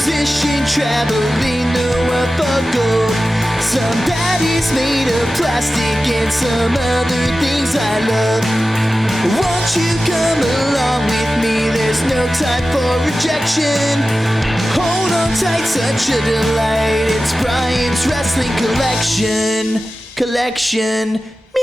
musician traveling the world for gold. Somebody's made of plastic and some other things I love. Won't you come along with me? There's no time for rejection. Hold on tight, such a delight. It's Brian's Wrestling Collection. Me.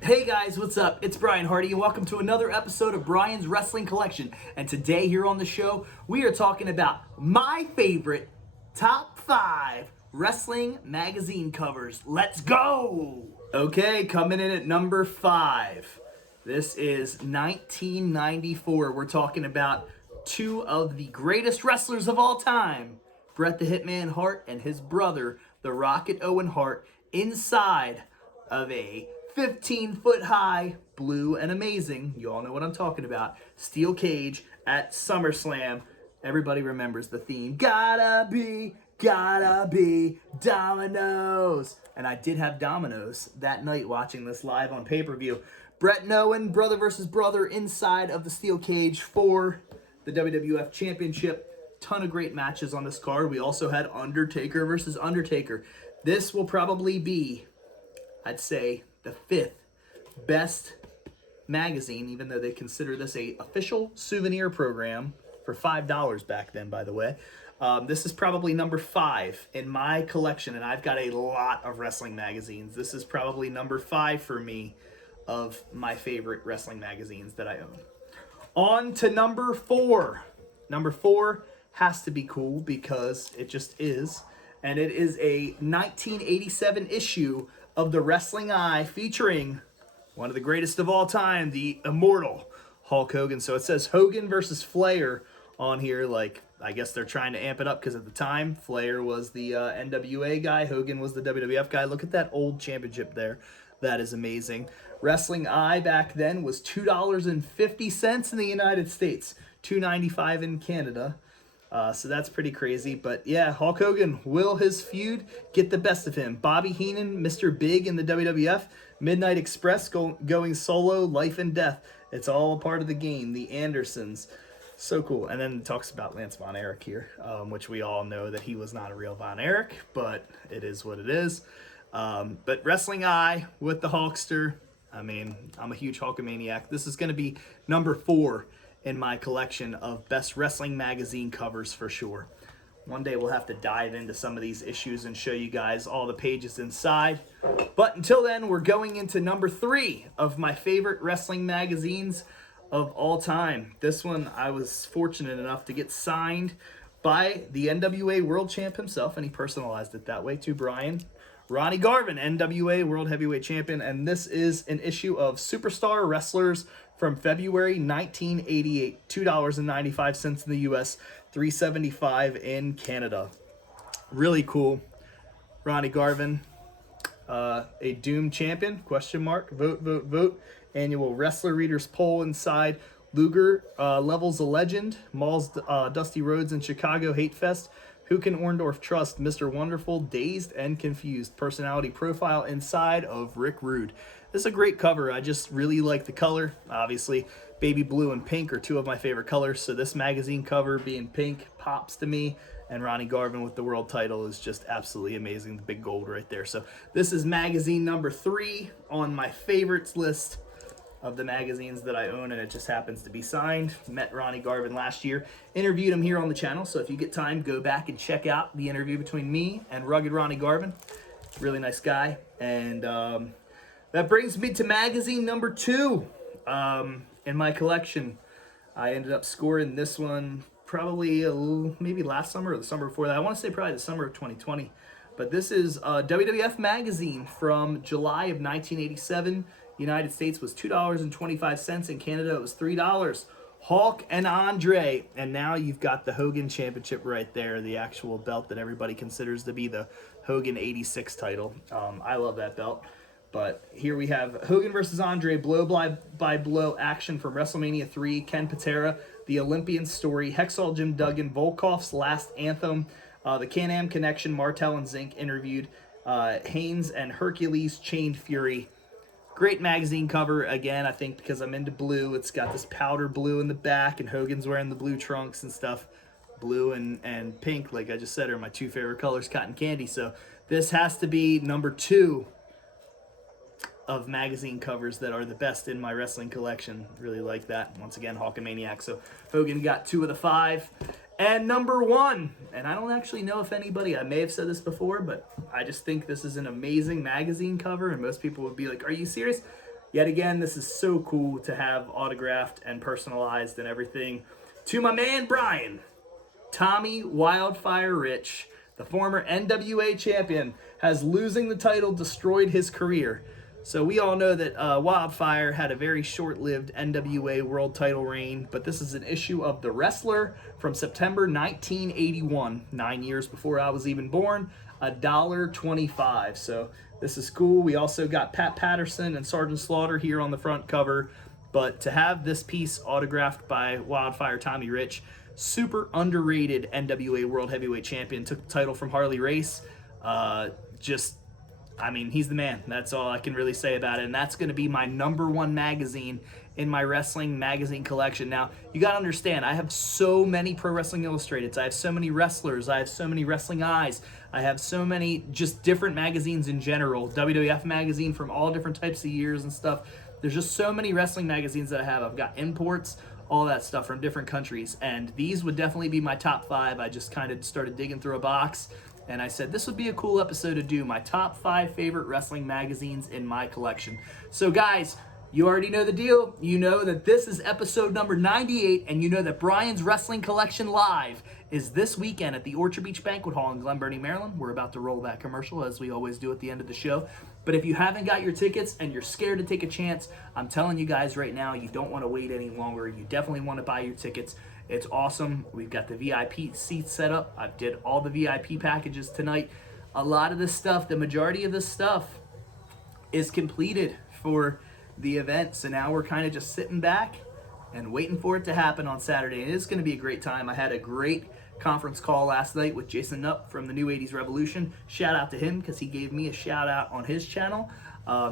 Hey guys, what's up? It's Brian Hardy and welcome to another episode of Brian's Wrestling Collection. And today here on the show, we are talking about my favorite top 5 wrestling magazine covers. Let's go! Okay, coming in at number 5. This is 1994. We're talking about 2 of the greatest wrestlers of all time, Bret the Hitman Hart and his brother, the Rocket Owen Hart, inside of a 15-foot high, blue and amazing, you all know what I'm talking about, steel cage at SummerSlam. Everybody remembers the theme, gotta be Dominoes. And I did have Dominoes that night watching this live on pay-per-view. Bret and Owen, brother versus brother, inside of the steel cage for the WWF Championship. Ton of great matches on this card. We also had Undertaker versus Undertaker. This will probably be, I'd say, the 5th best magazine, even though they consider this a official souvenir program for $5 back then, by the way. This is probably number 5 in my collection, and I've got a lot of wrestling magazines. This is probably number 5 for me of my favorite wrestling magazines that I own. On to number 4. Number 4 has to be cool because it just is, and it is a 1987 issue of the Wrestling Eye featuring one of the greatest of all time, the immortal Hulk Hogan. So it says Hogan versus Flair on here. Like, I guess they're trying to amp it up because at the time, Flair was the NWA guy. Hogan was the WWF guy. Look at that old championship there. That is amazing. Wrestling Eye back then was $2.50 in the United States, $2.95 in Canada. So that's pretty crazy. But yeah, Hulk Hogan, will his feud get the best of him? Bobby Heenan, Mr. Big in the WWF, Midnight Express going solo, life and death. It's all a part of the game. The Andersons. So cool. And then it talks about Lance Von Erich here, which we all know that he was not a real Von Erich, but it is what it is. But Wrestling Eye with the Hulkster. I mean, I'm a huge Hulkamaniac. This is going to be number 4 in my collection of best wrestling magazine covers for sure. One day we'll have to dive into some of these issues and show you guys all the pages inside. But until then, we're going into number 3 of my favorite wrestling magazines of all time. This one I was fortunate enough to get signed by the NWA World Champ himself, and he personalized it that way too, Brian. Ronnie Garvin, NWA World Heavyweight Champion, and this is an issue of Superstar Wrestlers from February 1988, $2.95 in the US, $3.75 in Canada. Really cool. Ronnie Garvin, a Doom champion, question mark, vote. Annual Wrestler Readers poll inside. Luger levels a legend, mauls Dusty Rhodes in Chicago Hate Fest. Who can Orndorff trust? Mr. Wonderful, Dazed and Confused. Personality profile inside of Rick Rude. This is a great cover. I just really like the color. Obviously, baby blue and pink are 2 of my favorite colors. So this magazine cover being pink pops to me. And Ronnie Garvin with the world title is just absolutely amazing. The big gold right there. So this is magazine number 3 on my favorites list of the magazines that I own, and it just happens to be signed. Met Ronnie Garvin last year, interviewed him here on the channel, so if you get time, go back and check out the interview between me and Rugged Ronnie Garvin. Really nice guy. And that brings me to magazine number 2 in my collection. I ended up scoring this one probably maybe last summer or the summer before that. I want to say probably the summer of 2020. But this is WWF magazine from July of 1987. United States was $2.25. In Canada, it was $3. Hulk and Andre. And now you've got the Hogan Championship right there, the actual belt that everybody considers to be the Hogan 86 title. I love that belt. But here we have Hogan versus Andre, blow-by-blow action from WrestleMania 3, Ken Patera, The Olympian Story, Hexall Jim Duggan, Volkoff's Last Anthem, the Can-Am Connection, Martel and Zink interviewed, Haynes and Hercules, Chained Fury. Great magazine cover, again, I think because I'm into blue. It's got this powder blue in the back, and Hogan's wearing the blue trunks and stuff. Blue and pink, like I just said, are my two favorite colors, cotton candy. So this has to be number 2 of magazine covers that are the best in my wrestling collection. Really like that. Once again, Hulkamaniac. So Hogan got 2 of the 5. And number 1, and I don't actually know if anybody, I may have said this before, but I just think this is an amazing magazine cover, and most people would be like, are you serious? Yet again, this is so cool to have autographed and personalized and everything. To my man, Brian, Tommy Wildfire Rich, the former NWA champion, has losing the title destroyed his career. So we all know that Wildfire had a very short-lived NWA world title reign, but this is an issue of The Wrestler from September 1981, 9 years before I was even born, $1.25. So this is cool. We also got Pat Patterson and Sergeant Slaughter here on the front cover, but to have this piece autographed by Wildfire Tommy Rich, super underrated NWA World Heavyweight Champion, took the title from Harley Race, he's the man. That's all I can really say about it. And that's going to be my number 1 magazine in my wrestling magazine collection. Now, you got to understand, I have so many Pro Wrestling Illustrateds. I have so many wrestlers. I have so many Wrestling Eyes. I have so many just different magazines in general. WWF magazine from all different types of years and stuff. There's just so many wrestling magazines that I have. I've got imports, all that stuff from different countries. And these would definitely be my top 5. I just kind of started digging through a box, and I said this would be a cool episode to do my top 5 favorite wrestling magazines in my collection. So guys, you already know the deal. You know that this is episode number 98, and you know that Brian's Wrestling Collection Live is this weekend at the Orchard Beach Banquet Hall in Glen Burnie, Maryland. We're about to roll that commercial, as we always do at the end of the show. But if you haven't got your tickets and you're scared to take a chance, I'm telling you guys right now, you don't want to wait any longer. You definitely want to buy your tickets. It's awesome. We've got the VIP seats set up. I did all the VIP packages tonight. A lot of this stuff, the majority of this stuff is completed for the event. So now we're kind of just sitting back and waiting for it to happen on Saturday. It is going to be a great time. I had a great conference call last night with Jason Knupp from the New 80s Revolution. Shout out to him because he gave me a shout out on his channel.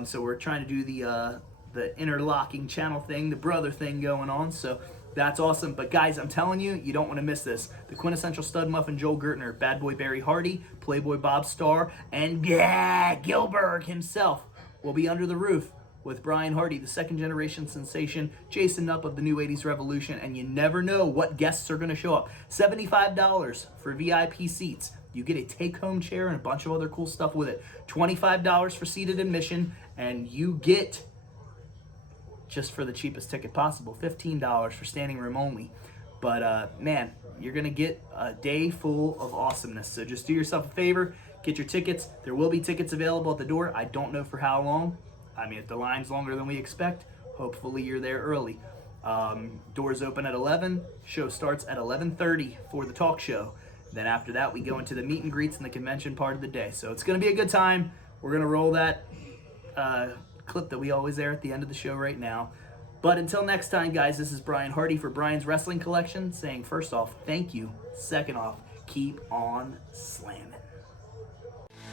So we're trying to do the interlocking channel thing, the brother thing going on. So that's awesome. But guys, I'm telling you, you don't want to miss this. The quintessential stud muffin Joel Gertner, Bad Boy Barry Hardy, Playboy Bob Starr, and Gilbert himself will be under the roof with Brian Hardy, the second generation sensation, Jason Knupp of the New 80s Revolution, and you never know what guests are going to show up. $75 for VIP seats. You get a take-home chair and a bunch of other cool stuff with it. $25 for seated admission, and you get, just for the cheapest ticket possible, $15 for standing room only. But man, you're going to get a day full of awesomeness. So just do yourself a favor, get your tickets. There will be tickets available at the door. I don't know for how long. I mean, if the line's longer than we expect, hopefully you're there early. Doors open at 11. Show starts at 11:30 for the talk show. Then after that, we go into the meet and greets and the convention part of the day. So it's going to be a good time. We're going to roll that clip that we always air at the end of the show right now. But until next time, guys, this is Brian Hardy for Brian's Wrestling Collection saying, first off, thank you. Second off, keep on slamming.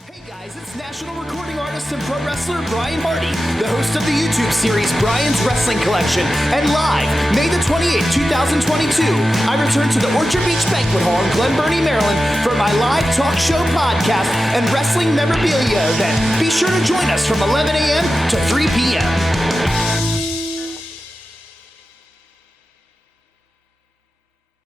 Hey guys, it's national recording artist and pro wrestler Brian Hardy, the host of the YouTube series Brian's Wrestling Collection. And live, May the 28th, 2022, I return to the Orchard Beach Banquet Hall in Glen Burnie, Maryland for my live talk show podcast and wrestling memorabilia event. Be sure to join us from 11 a.m. to 3 p.m.